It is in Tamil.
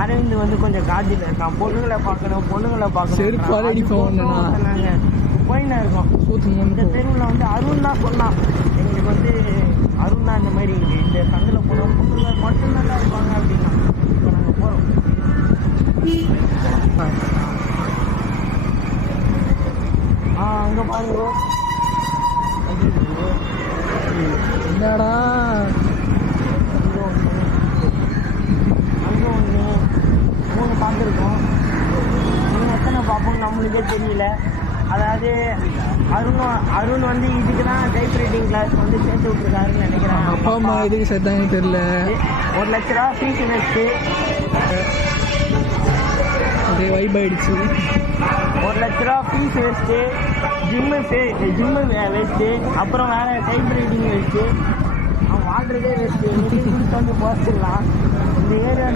அரவிந்த் வந்து கொஞ்சம் காஜில் இருக்கான். பொண்ணுங்களை பார்க்கணும் நாங்கள் போயின்னு இருக்கோம். இந்த தெருவில் வந்து அருண் தான் சொன்னான். எங்களுக்கு வந்து அருண் தான் இந்த மாதிரி இந்த சந்தில் போனோம் பொண்ணுங்க மட்டும்தான் இருப்பாங்க அப்படின்னா. இப்போ நாங்கள் போகிறோம். அங்கே பாருங்க என்னடா அங்கே ஒன்று 3 பார்த்துருக்கோம். இன்னும் எத்தனை பார்ப்போம் நம்மளுக்கே தெரியல. அதாவது அருண் வந்து இதுக்கு தான் டைப் ரைட்டிங் கிளாஸ் வந்து சேர்த்து விட்டுருக்காருன்னு நினைக்கிறேன். அப்பா அம்மா இதுக்கு சேர்த்தாங்க தெரியல. 1 லட்ச ரூபா ஃபீஸ் வச்சு அதே வைப் ஆயிடுச்சு. 1 லட்ச ரூபா ஃபீஸ் வச்சு ஜிம்மு வச்சு அப்புறம் வேறு டைப் ரைட்டிங் வச்சு அவன் வாழ்றதே வச்சு வந்து போச்சிடலாம். இந்த ஏரியா